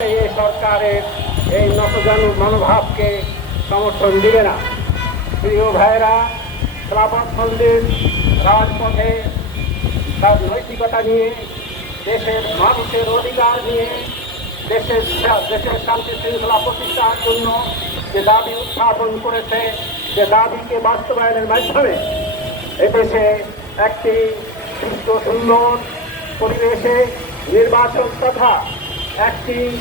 এই সরকারের এই নতজানু মনোভাবকে সমর্থন দিবে না। প্রিয় ভাইরা মন্দির রাজপথে তার নৈতিকতা নিয়ে, দেশের মানুষের অধিকার নিয়ে, দেশের দেশের শান্তি শৃঙ্খলা প্রতিষ্ঠার জন্য যে দাবি উত্থাপন করেছে, যে দাবিকে বাস্তবায়নের মাধ্যমে এদেশে একটি সুস্থ, সুন্দর পরিবেশে নির্বাচন তথা একটি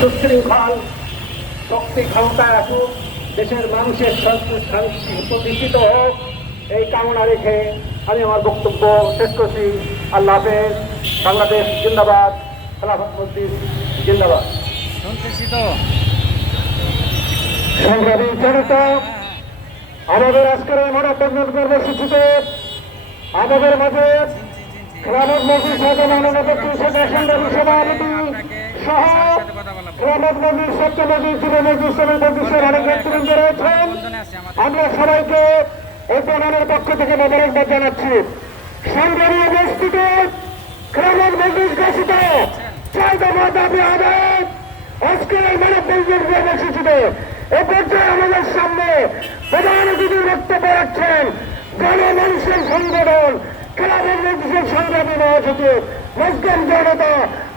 সুশৃঙ্খল শক্তি ক্ষমতা আসুক দেশের মানুষের শান্তি- প্রতিষ্ঠিত হোক এই কামনা রেখে আমি আমার বক্তব্য শেষ করছি। আল্লাহ হাফেজ। বাংলাদেশ জিন্দাবাদ। খেলাফত মসজিদ জিন্দাবাদ। সংগ্রামী জনতা আমাদের আজকের এই মানববন্ধন কর্মসূচিতে আমাদের মাঝে খেলাফত মসজিদ সাথে মানবতা পরিষদ সংগ্রামী সভাপতি সহ খেলাফত মসজিদ সত্য মসজিদ যুব মসজিদ শ্রমিক মসজিদের অনেক নেতৃবৃন্দ রয়েছেন। আমার সবাইকে এই প্রণামের পক্ষ থেকে মোবারকবাদ জানাচ্ছি। সংগ্রামী উপস্থিতি খেলাফত মসজিদ ঘোষিত দফা দাবি আদায়। আজকের এই মানব বন্ধুর কর্মসূচিতে এ পর্যায়ে আমাদের সামনে প্রধান অতিথির বক্তব্য রাখছেন গণমানুষের সংগঠন খেলাফত মসজিদের সংগ্রামী মহাসচিব মজগান জনতা,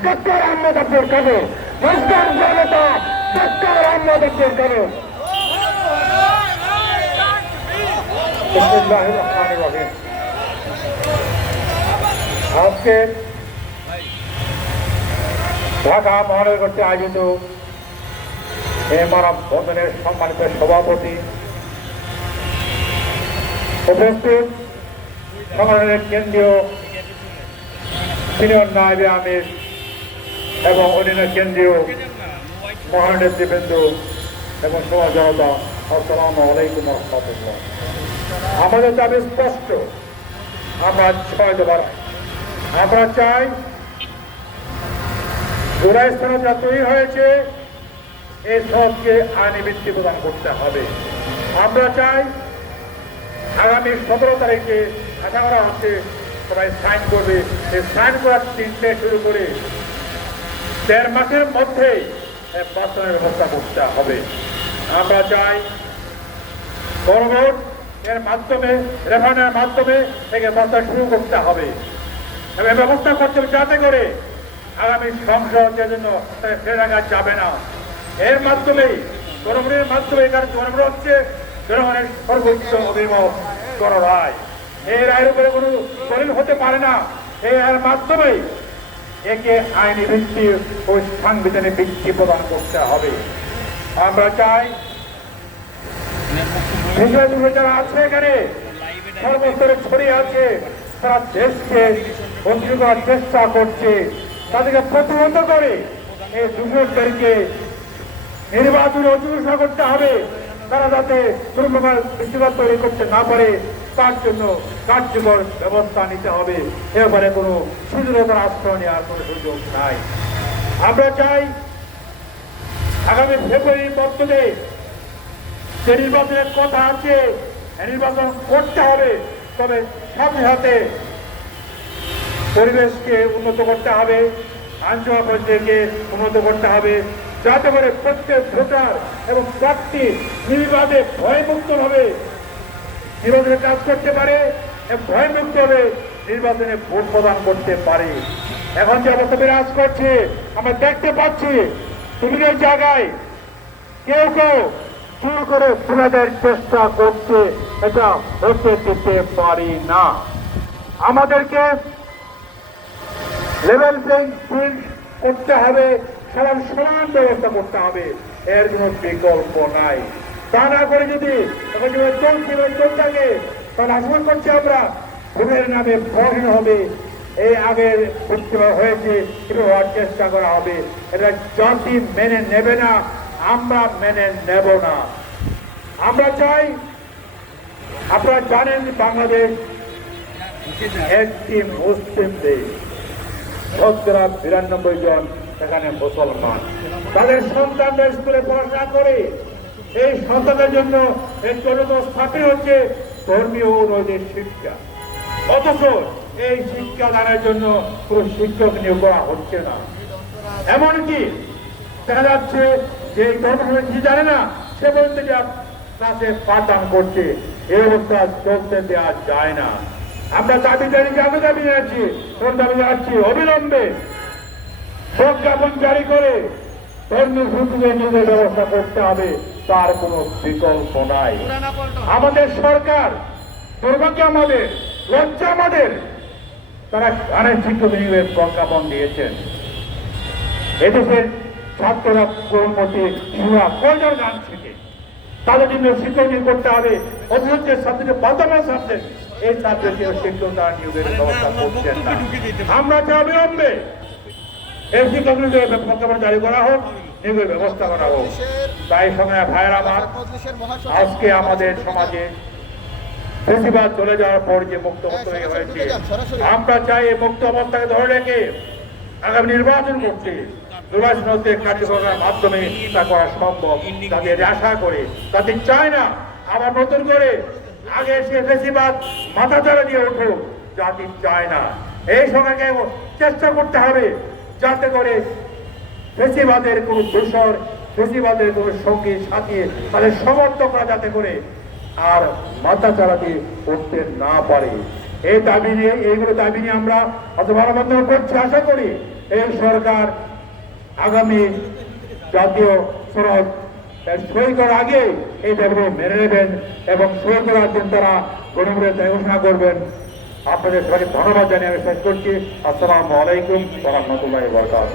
ডক্টর আহমেদ আব্দুল কাদের। মজগান জনতা, ডক্টর আহমেদ আব্দুল কাদের। বিসমিল্লাহির আজকে ঢাকা মহানগর কর্তৃক আয়োজিত এ মানব বন্ধনের সম্মানিত সভাপতি উপস্থিত সংগঠনের কেন্দ্রীয় সিনিয়র নায়ব আমির এবং অন্যান্য কেন্দ্রীয় মহান নেতৃবৃন্দ এবং সমাজ জনতা আসসালামু আলাইকুম রহমতুল্লাহ। আমাদের দাবি স্পষ্ট। আমরা ছয় দেবার আমরা চাই গোড়ায় স্থানে যা তৈরি হয়েছে, এই সবকে আইনি ভিত্তি প্রদান করতে হবে। আমরা চাই আগামী সতেরো তারিখে আশা করা হচ্ছে। সবাই সাইন করবে। এই সাইন করার দিন থেকে শুরু করে। দেড় মাসের মধ্যেই এর ব্যবস্থা করতে হবে। আমরা চাই গণভোট এর মাধ্যমে রেফারেন্ডের মাধ্যমে থেকে ব্যবস্থা শুরু করতে হবে। এবং ব্যবস্থা করতে হবে যাতে করে আগামী সংসদের জন্য তাকে রাখা যাবে না। এর মাধ্যমেই জনগণের মাধ্যমে এখানে জনগণ হচ্ছে, জনগণের সর্বোচ্চ অভিমত কর রায় এই রায়ের উপরে কোনো দলিল হতে পারে না। এই রায়ের মাধ্যমেই একে আইনি ভিত্তি ও সাংবিধানিক ভিত্তি প্রদান করতে হবে। আমরা চাই বিষয়গুলো যারা আছে এখানে, সর্বস্তরে ছড়িয়ে আছে, তারা দেশকে বন্দী করার চেষ্টা করছে। তাদেরকে প্রতিহত করে এই দূষণদেরকে নির্বাচনে অধিবেশন করতে হবে। তারা যাতে দুর্মকার বৃষ্টিপাত তৈরি করতে না পারে, তার জন্য কার্যকর ব্যবস্থা নিতে হবে। এ ব্যাপারে কোনো সুযোগতার আশ্রয় নেওয়ার কোনো সুযোগ নাই। আমরা চাই আগামী ফেব্রুয়ারির মধ্যে যে নির্বাচনের কথা আছে নির্বাচন করতে হবে। তবে সাথে সাথে পরিবেশকে উন্নত করতে হবে আইনসভা পরিস্থিতিকে উন্নত করতে হবে, যাতে করে প্রত্যেক ভোটার এবং প্রার্থী নির্বাচনে ভয়মুক্ত ভাবে নির্বাচনে কাজ করতে পারে। এবং ভয়মুক্ত ভাবে নির্বাচনে ভোট প্রদান করতে পারে। এখন যে অবস্থা বিরাজ করছে, আমরা দেখতে পাচ্ছি বিভিন্ন জায়গায় কেউ কেউ চুর করে তুলাদের চেষ্টা করছে, এটা হতে দিতে পারি না। আমাদেরকে লেভেল প্লেইং ফিল্ড করতে হবে সবার সমান ব্যবস্থা করতে হবে, এর কোনো বিকল্প নাই। তা না করে যদি চলছে চলতে থাকে তাহলে আশা করছি আমরা। ভোটের নামে প্রহীন হবে। এই আগের পরিষেবা হয়েছে হওয়ার চেষ্টা করা হবে। এটা জাতি মেনে নেবে না, আমরা মেনে নেব না। আমরা চাই, আপনারা জানেন বাংলাদেশ একটি মুসলিম দেশ। শতকরা বিরানব্বই জন সেখানে মুসলমান। তাদের সন্তানদের স্কুলে পড়াশোনা করে এই সন্তানদের জন্য এই চলত স্থাপন হচ্ছে ধর্মীয় নৈতিক শিক্ষা। অথচ এই শিক্ষা দানের জন্য কোনো শিক্ষক নিয়োগ করা হচ্ছে না। এমনকি দেখা যাচ্ছে যে ধর্মসভা কি জানে না, সে বলতে যে ক্লাসে পাঠদান করছে, এই অবস্থা চলতে দেওয়া যায় না। আমরা দাবি জানিয়ে আমি দাবি জানাচ্ছি কোন দাবি জানাচ্ছি অবিলম্বে প্রজ্ঞাপন জারি করে ধর্মীয় সুযোগের নিজের ব্যবস্থা করতে হবে। তার কোনো বিকল্প নাই। আমাদের সরকার, দুর্ভাগ্য আমাদের, লজ্জা আমাদের। তারা গানের শিক্ষক নিয়োগের প্রজ্ঞাপন দিয়েছেন। এদেশের ছাত্ররা কোনমতে শিশুরা কয়জন গান শিখে তাদের জন্য নিয়োগ করতে হবে। যে ছাত্রকে বর্তমান ছাত্রের এই ছাত্রকে শিক্ষক নিয়োগের ব্যবস্থা করছেন আমরা চাই অবিলম্বে শিক্ষক নিয়োগের প্রজ্ঞাপন জারি করা হোক নিয়োগের ব্যবস্থা করা হোক। তাই সময় ভাইয়ের আমার আজকে আমাদের সমাজে বেশিরভাগ চলে যাওয়ার পর যে মুক্ত অবস্থা হয়েছে আমরা চাই এই মুক্ত অবস্থাকে ধরে রেখে আগামী নির্বাচন করতে নির্বাচনতে কার্যক্রমের মাধ্যমে তা করা সম্ভব। তাদের আশা করে তাদের চায় না আবার নতুন করে আগে সে বেশিরভাগ মাথা ধরে দিয়ে উঠুক জাতি চায় না। এই সময়কে চেষ্টা করতে হবে। যাতে করে ফেসিবাদের কোন দোষর, ফেসিবাদের কোন সঙ্গী, সাথী তাদের সমর্থকরা যাতে করে আর মাথা চালাতে করতে না পারে। এই দাবি নিয়ে, এইগুলো দাবি নিয়ে আমরা অত মাধ্যমে করছি, আশা করি এই সরকার আগামী জাতীয় এর সই করার আগে এই দাবিগুলো মেনে নেবেন এবং সই করার দিন তারা গণমূল্যের ঘোষণা করবেন। আপনাদের সবাইকে ধন্যবাদ জানিয়ে আমি শেষ করছি। আসসালামু আলাইকুম রহমতুল্লাহ বরকাত